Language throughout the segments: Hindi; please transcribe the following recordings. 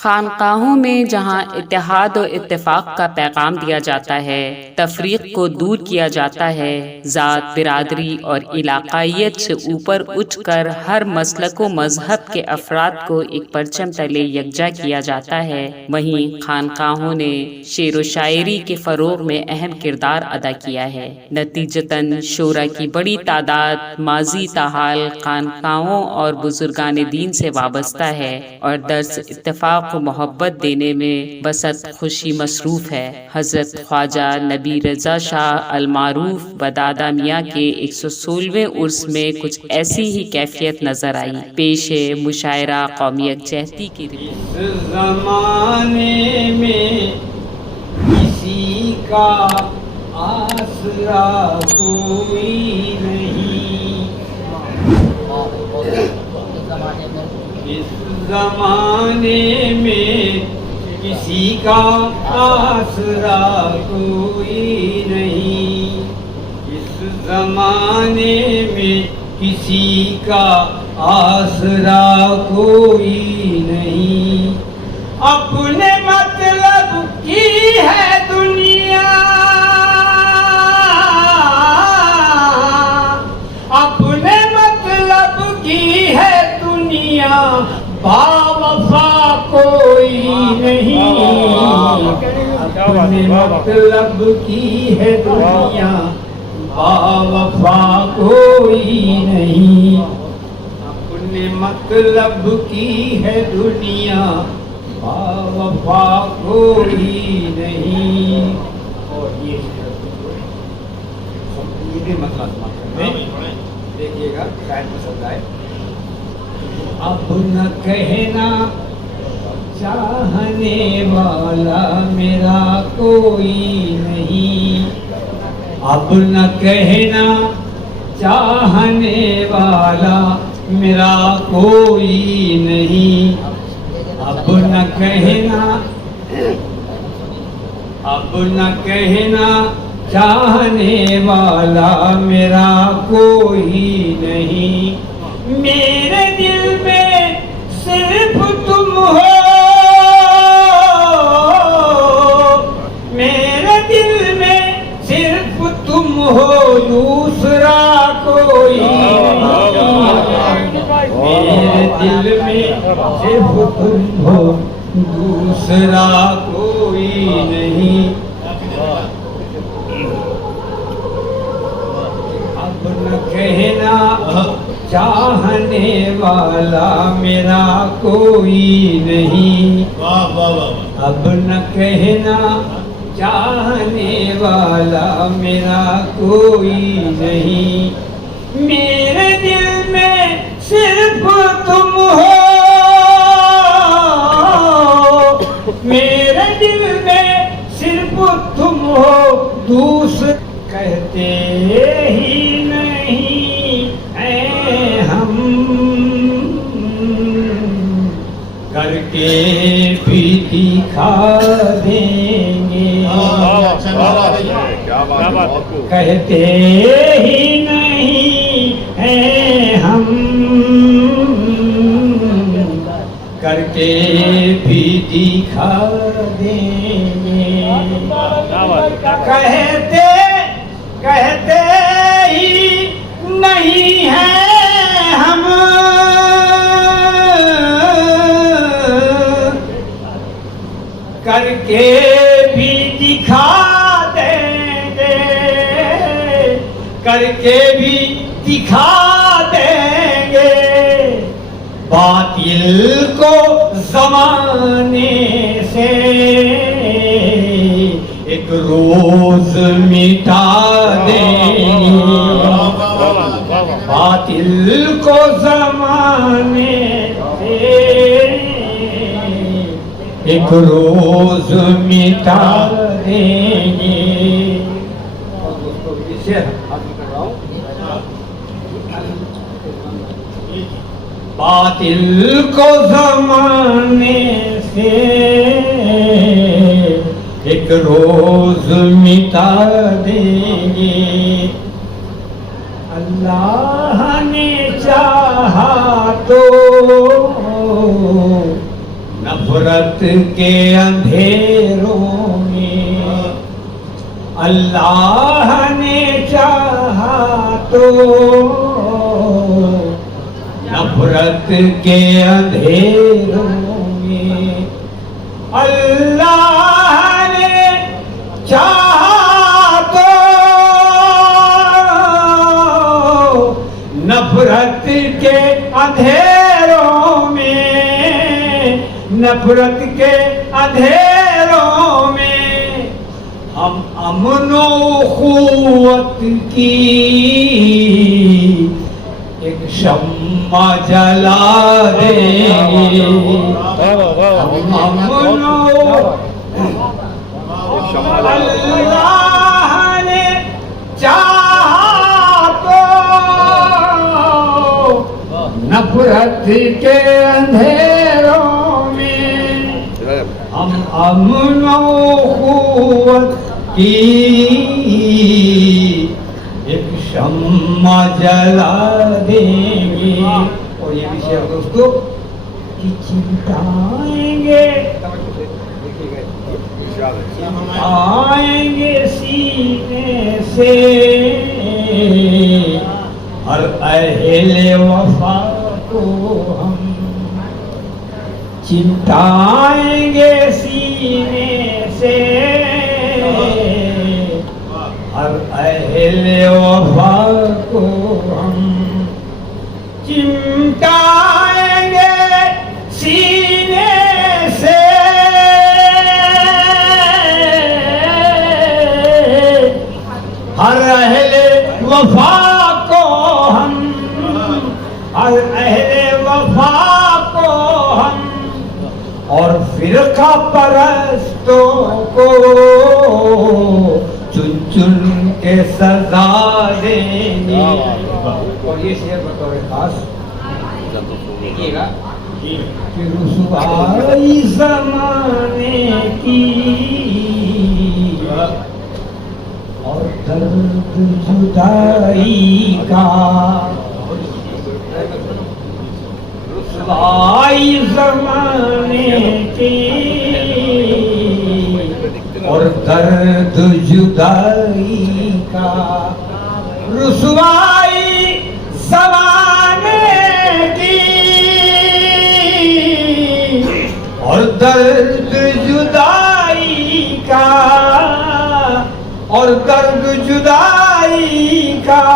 खानकाहों में जहाँ इत्तेहाद और इत्तेफाक का पैगाम दिया जाता है, तफरीक को दूर किया जाता है, ज़ात, बिरादरी और इलाकाइयत से ऊपर उठकर हर मसलक व मजहब के अफराद को एक परचम तले यकजा किया जाता है, वहीं खानकाहों ने शेर व शायरी के फ़रोग़ में अहम किरदार अदा किया है। नतीजतन शोरा की बड़ी तादाद माजी ताहाल खानकाहों और बुजुर्गान दीन से वाबस्ता है और दर्स इत्तेफाक को मोहब्बत देने में बसत खुशी मसरूफ़ है। हज़रत ख्वाजा नबी रज़ा शाह अल-मारूफ बदादा मियाँ के 116वें उर्स में कुछ ऐसी ही कैफियत नजर आई। पेश है मुशायरा कौमी यकजहती की रिपोर्ट। ज़माने में किसी का आसरा कोई नहीं, इस ज़माने में किसी का आसरा कोई नहीं, इस ज़माने में किसी का आसरा कोई नहीं। अपने मतलब की है दुनिया, अपने मतलब की है दुनिया, बावफा कोई नहीं। अपने मतलब की है दुनिया, बावफा कोई नहीं। अपने मतलब की है दुनिया, बावफा कोई नहीं। और ये मतलब देखिएगा, शायद पसंद आए। अब न कहना चाहने वाला मेरा कोई नहीं, अब न कहना चाहने वाला मेरा कोई नहीं। अब न कहना, अब न कहना चाहने वाला मेरा कोई नहीं। मेरे दिल में सिर्फ तुम हो, मेरे दिल में सिर्फ तुम हो, दूसरा कोई नहीं। मेरे दिल में सिर्फ तुम हो, दूसरा कोई नहीं। अब न कहना चाहने वाला मेरा कोई नहीं, अब न कहना चाहने वाला मेरा कोई नहीं। मेरे दिल में सिर्फ तुम हो, मेरे दिल में सिर्फ तुम हो, दूसरे कहते ही नहीं हैं हम, करके भी दिखा देंगे। कहते ही नहीं हैं हम, करके भी दिखा देंगे। कहते कहते ही नहीं है हम, करके भी दिखा देंगे, करके भी दिखा देंगे। बातिल को ज़माने से एक रोज मिटा देंगे, बातिल को ज़माने से एक रोज मिटा देंगे। बातिल को ज़माने से एक रोज मिटा देंगे। अल्लाह ने चाहा तो नफरत के अंधेरों में अल्लाह ने चाहा तो नफरत के अंधेरों में अल्लाह ने चाहा तो नफरत के अंधेरों में नफरत के अंधेरों में हम अमनो खुवत की एक शम्मा जला देंगे। हम अमनो अल्लाह ने चाहा तो नफरत के अंधेरों में हम अमनो खुवत की एक शम्मा जला देंगे। और ये विषय दोस्तों कि चिंताएंगे आएंगे सीने से हर अहले वफा को हम चिंताएंगे सीने से हर अहले वफा को हम चिंताएंगे सीने से हर अहले वफा को हम हर अहले वफा को हम और फिरका परस्तों को चुन चुन के सजा देंगे। और ये शेर बतौर खास देखिएगा कि रुसवाई ज़माने की और दर्द जुदाई का रुसवाई ज़माने की और दर्द जुदाई का रुसवाई ज़माने की और दर्द जुदाई का और दर्द जुदाई का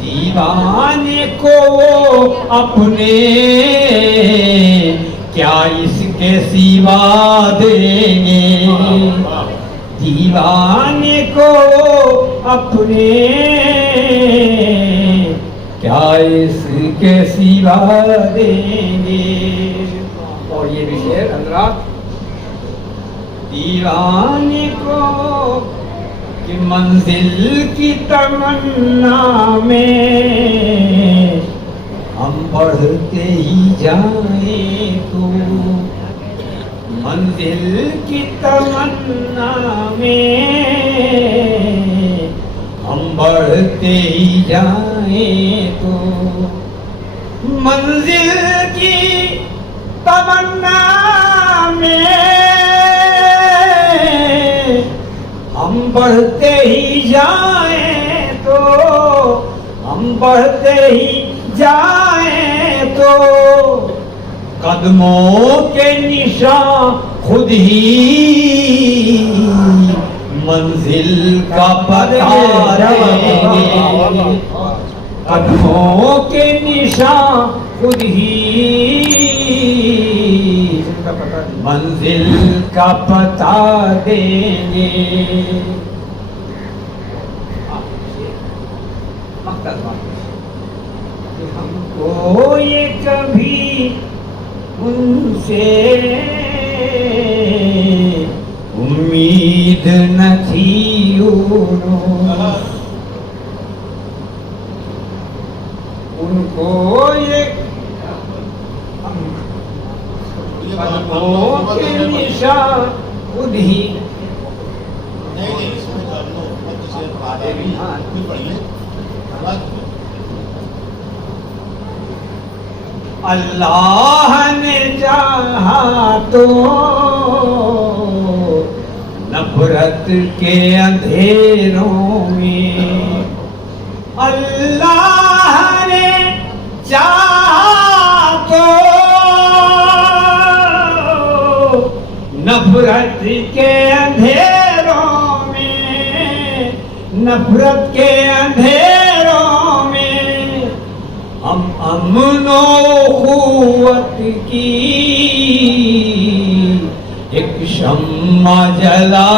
दीवाने को अपने क्या इसके सिवा देंगे। दीवाने को अपने क्या इसके सिवा देंगे। और ये विषय अंदर दीवाने को कि मंजिल की तमन्ना में हम बढ़ते ही जाए तो मंजिल की तमन्ना में हम बढ़ते ही जाए तो मंजिल की तमन्ना में हम बढ़ते ही जाएं तो हम बढ़ते ही जाएं तो कदमों के निशान खुद ही मंजिल का पता देंगे। कदमों के निशान खुद ही मंजिल का पता देंगे। हमको ये कभी उनसे उम्मीद न थी उनको ये कदमों के निशान खुद ही अल्लाह ने चाहा तो नफरत के अंधेरों में, अल्लाह ने चाहा तो नफरत के अंधेरों में, नफरत के अंधेरों में हम अमनो खुवत की एक शम्मा जला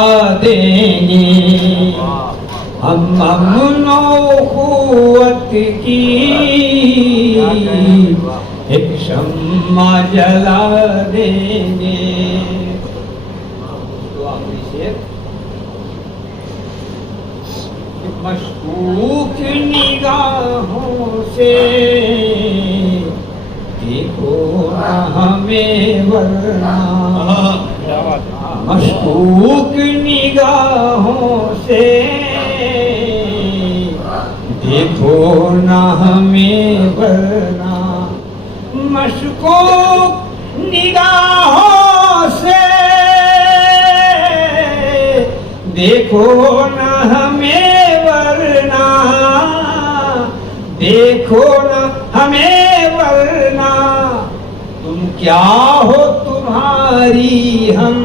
देंगे, हम अमनो खुवत की एक शम्मा जला देंगे। तो आखिरी शेर, मशकूक निगाहों से देखो ना हमें वरना, मशकूक निगाहों से देखो ना हमें वरना, मशकूक निगाहों से देखो ना हमें वरना, देखो ना हमें वरना, तुम क्या हो तुम्हारी हम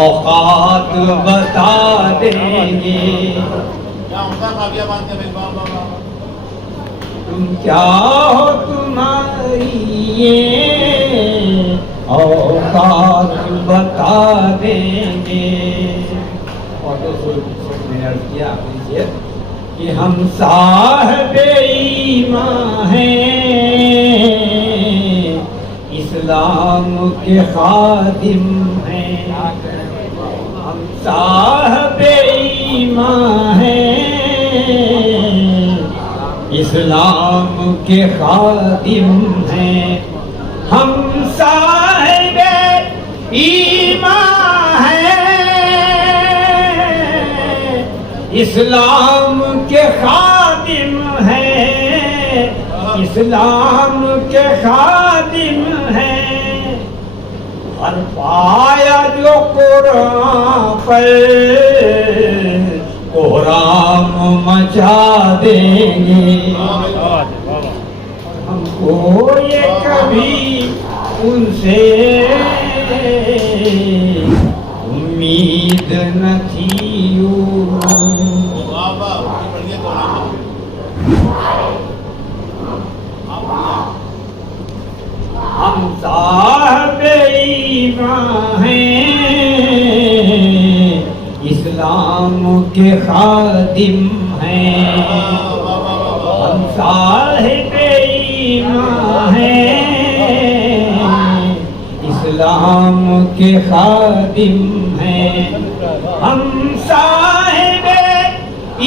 औकात बता देंगे, तुम क्या हो तुम्हारी ये औकात बता देंगे। और दोस्तों मैंने अर्ज किया आपसे कि हम साहिबे ईमान हैं, इस्लाम के खादिम हैं, हम साहिबे ईमान हैं, इस्लाम के खादिम हैं, हम साहिबे ईमान हैं, इस्लाम के खादिम हैं, इस्लाम के खादिम हैं। हर पाया जो कुरान पर कोहराम मचा देंगे, हमको ये कभी उनसे उम्मीद न थी। हम साहिबे ईमान हैं, इस्लाम के खादिम हैं, हम साहिबे ईमान हैं, इस्लाम के खादिम हैं, हम साहिबे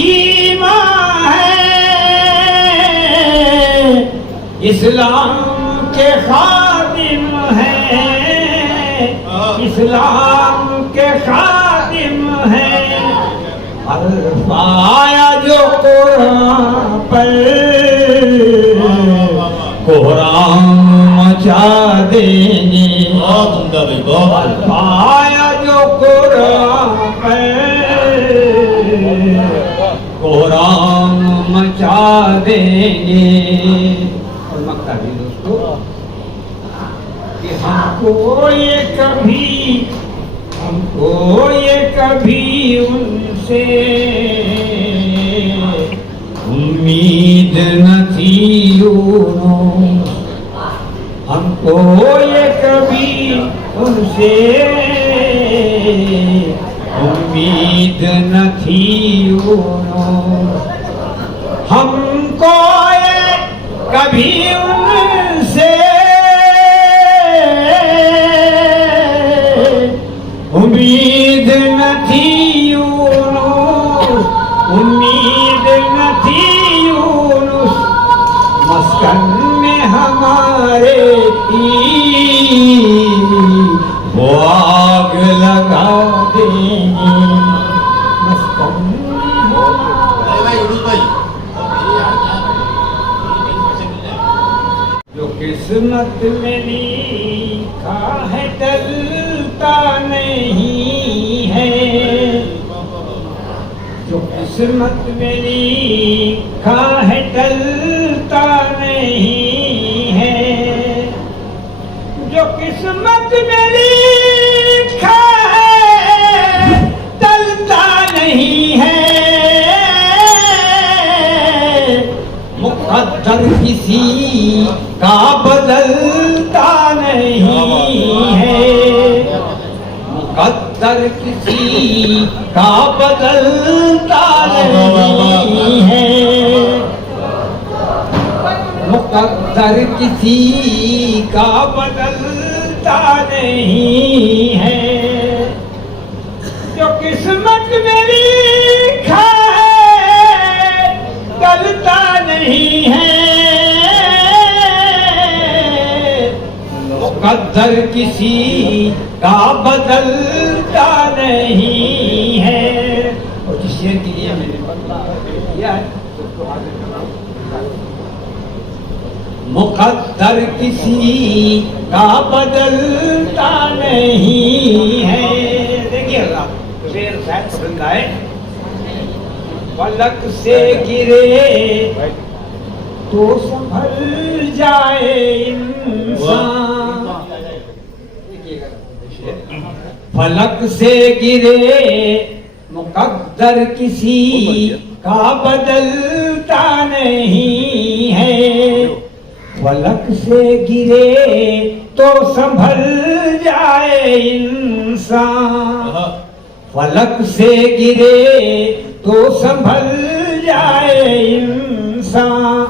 ईमान हैं, इस्लाम के खादिम हैं, इस्लाम के खादिम हैं। हर पाया जो कुरान पर कोहराम मचा देंगे, हर पाया जो कुरान पर कोहराम मचा देंगे। और मक्का भी दोस्तों कि हमको ये कभी उनसे उम्मीद न थी, हमको ये कभी उनसे उम्मीद न थी, हमको ये कभी उनसे उम्मीद न थी, उम्मीद न थी यूनुस, मस्कन में हमारे वो आग लगा देंगे, मस्कन में जो किस्मत में लिखा है टलता नहीं है, जो किस्मत में लिखा है टलता नहीं है, जो किस्मत में लिखा है टलता नहीं है। मुक़द्दर किसी का बदलता नहीं है, मुक़द्दर किसी का बदलता नहीं है, मुक़द्दर किसी का बदलता नहीं है, जो किस्मत में लिखा है टलता नहीं है, मुक़द्दर किसी का बदलता नहीं है। और जिस शेर के लिए मैंने किया है, मुक़द्दर किसी का बदलता नहीं है। देखिएगा शेर शायद पसंद आए। फलक से गिरे तो संभल जाए इंसान, फलक से गिरे मुक़द्दर किसी का बदलता नहीं है, फलक से गिरे तो संभल जाए इंसान, फलक से गिरे तो संभल जाए इंसान,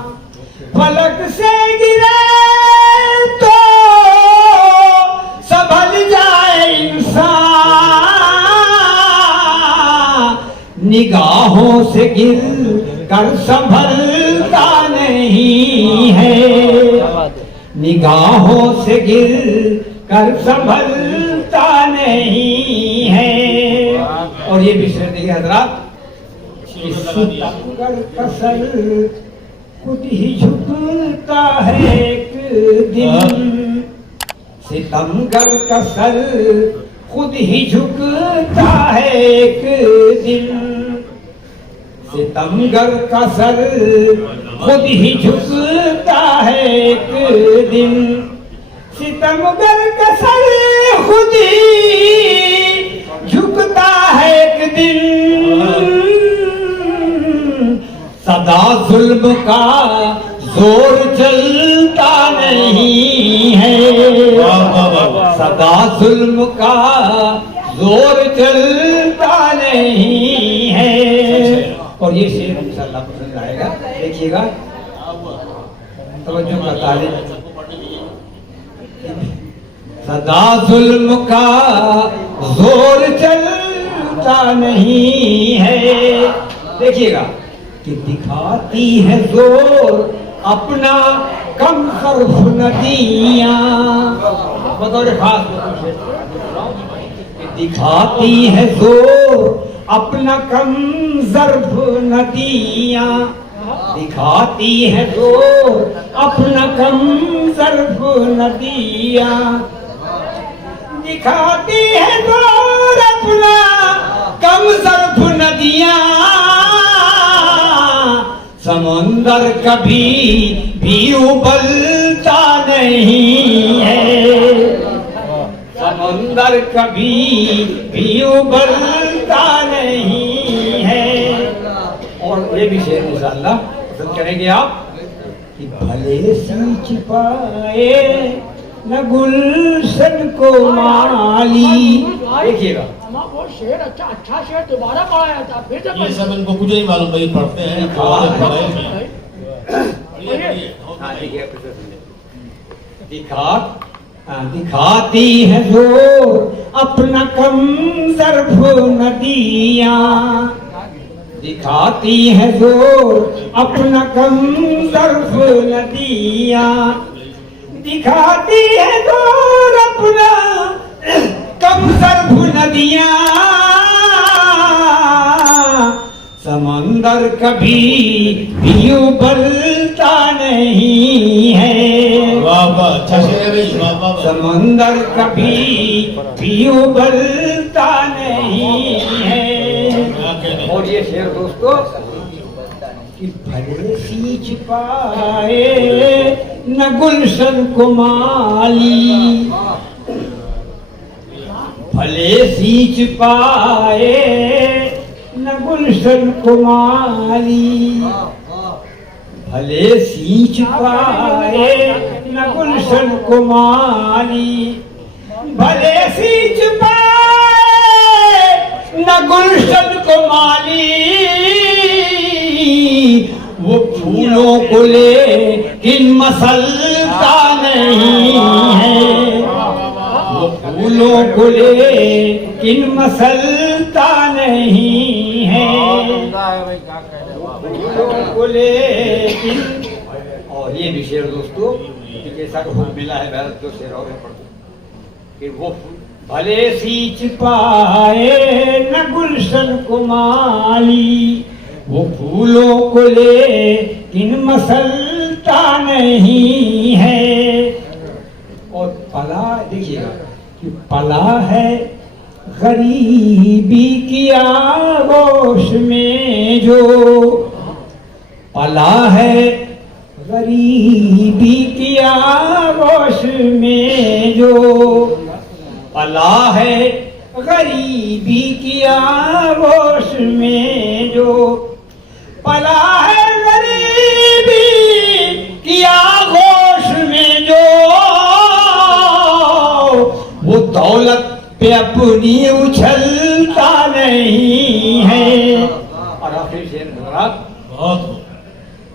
फलक से गिरे तो संभल जाए इंसान, निगाहों से गिर कर संभलता नहीं है, निगाहों से गिर कर संभलता नहीं है। और ये भी शेर देखिए हज़रात, सितमगर का सर खुद ही झुकता है एक दिन, सितमगर का सर खुद ही झुकता है एक दिन, सितमगर का सर खुद ही झुकता है एक दिन, सितमगर का सर खुद ही झुकता है एक दिन, सदा जुल्म का जोर चलता नहीं है, सदा जुल्म का जोर चलता नहीं है। और ये शेर इंशाअल्लाह पसंद आएगा, देखिएगा तवज्जो का तालिब। सदा जुल्म का जोर चलता नहीं है, देखिएगा कि दिखाती है जोर अपना कम सर्फ नदियाँ, बतौर खास दिखाती है जोर अपना कम सर्फ नदियाँ, दिखाती है जोर अपना कम सर्फ नदियाँ, दिखाती है जोर अपना कम सर्फ नदियाँ, समुंदर कभी भी उबलता नहीं है, समुंदर कभी भी उबलता नहीं है। और ये भी शेर इंशाअल्लाह पसंद करेंगे आप कि भले सींच पाए न गुलशन को माली, देखिएगा शेर अच्छा शेर दोबारा पढ़ाया था, फिर से ये सब इनको कुछ नहीं मालूम, भाई पढ़ते हैं दिखाती है जोर अपना कम सर्फ नदियाँ, दिखाती है जोर अपना कम सर्फ नदियाँ, दिखाती है जोर अपना कम सर्फ नदियाँ, समंदर कभी भी उबलता नहीं है, अच्छा शेर है भाई, वाह वाह वाह। समंदर कभी भी उबलता नहीं है। और ये शेर दोस्तों कि भले सींच पाए न गुलशन को माली, भले सींच पाए न गुलशन को माली, भले सींच पाए न गुलशन को माली, भले सींच पाए न गुलशन को माली, वो फूलों को लेकिन मसलता नहीं है, वो फूलों को लेकिन मसलता नहीं है, फूलों को लेकिन। और ये भी शेर दोस्तों कि जैसा कि हुक्म मिला है भारत को शेर और पढ़ते कि वो भले सींच पाए न गुलशन को माली, वो फूलों को लेकिन मसलता नहीं है। और पला देखिएगा कि पला है गरीबी की आगोश में जो, पला है गरीबी की आगोश में जो, पला है गरीबी की आगोश में जो, पला है गरीबी की आगोश में जो, वो दौलत पे अपनी उछलता नहीं है। और आखिर शेर बहुत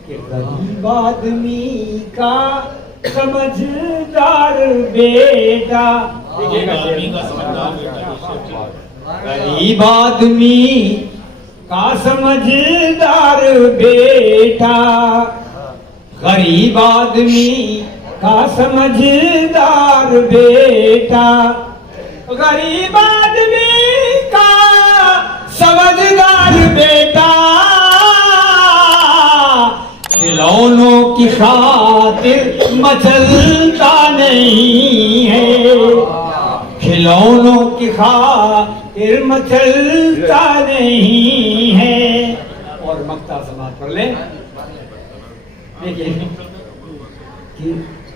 कि गरीब आदमी का समझदार बेटा, आदमी का समझदार बेटा, गरीब आदमी का समझदार बेटा, गरीब आदमी का समझदार बेटा, गरीब आदमी का समझदार बेटा, खिलौनों की खातिर मचलता नहीं है, खिलौनों की खातिर मचलता नहीं है। और मक्ता समाज पढ़ ले, देखिए कि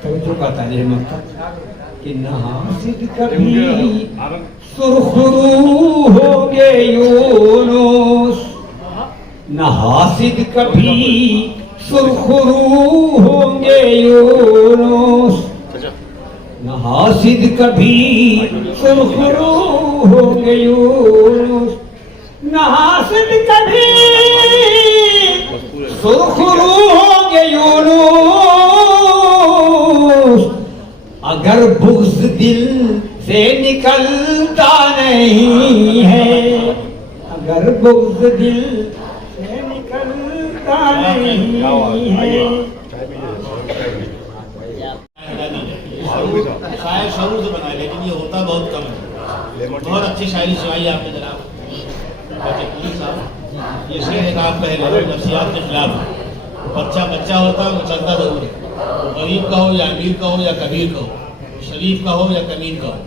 तो कहता है मक्ता कि न हासिद कभी सुरखरू होगे यूनुस, न हासिद कभी सुरखरू होंगे यूनुस, न हासिद कभी सुरखरू होंगे यूनुस, न हासिद कभी सुरखरू होंगे यूनुस, अगर बुग़्ज़ दिल से निकलता नहीं है, अगर बुग़्ज़ दिल से निकलता नहीं है। शायर शुरू से बनाए, लेकिन ये होता बहुत कम है। बहुत अच्छी शायरी सुनाई आपने जनाब साहब। ये शेर एक आप कह रहे हो नफ्सियात के खिलाफ। बच्चा बच्चा होता है वो चलता जरूर है, गरीब का हो या अमीर का हो या कबीर का हो, शरीफ का हो या कमीन का हो,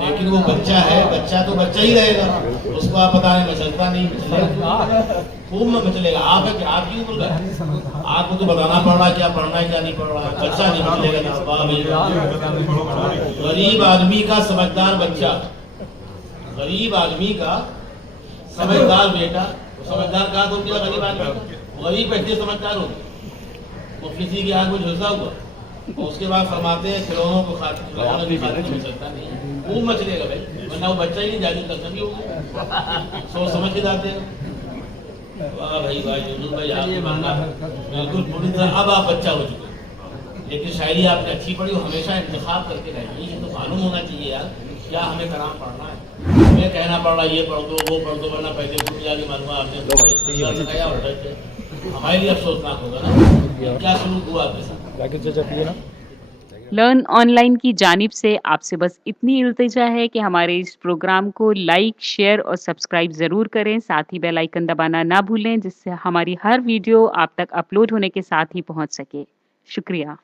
लेकिन वो बच्चा है, बच्चा तो बच्चा ही रहेगा। उसको आप पता नहीं मचलता नहीं, खूब में मचलेगा। आप है कि आपकी उम्र का, आपको तो बताना पड़ रहा है क्या पढ़ना है क्या नहीं पढ़ रहा है, बच्चा नहीं मचलेगा। गरीब आदमी का समझदार बच्चा, गरीब आदमी का समझदार बेटा, समझदार कहा तो क्या गरीब आदमी का, गरीब कैसे समझदार हो, वो किसी की आग में झुलसा हुआ। और उसके बाद फरमाते हैं खिलौनों को खिलौनों की खातिर मिल सकता नहीं, खूब मचलेगा भाई, वरना वो बच्चा ही नहीं जाती दर्शन भी होगा, सोच समझ के जाते हैं। वाह भाई भाई यूनुस भाई आपने मांगा बिल्कुल पूरी तरह, अब आप बच्चा हो चुके, लेकिन शायरी आपने अच्छी पढ़ी और हमेशा इंतखाब करके रहेगी। ये तो मालूम होना चाहिए यार क्या हमें कलाम पढ़ना है, हमें कहना पड़ रहा है ये पढ़ दो वो पढ़ दो, वरना पहले पूछ जाके मालूम आपने हमारे लिए अफसोसनाक होगा ना क्या सलूक हुआ आपके साथ। लर्न ऑनलाइन की जानिब से आपसे बस इतनी इल्तिजा है कि हमारे इस प्रोग्राम को लाइक, शेयर और सब्सक्राइब ज़रूर करें। साथ ही बेल आइकन दबाना ना भूलें, जिससे हमारी हर वीडियो आप तक अपलोड होने के साथ ही पहुंच सके। शुक्रिया।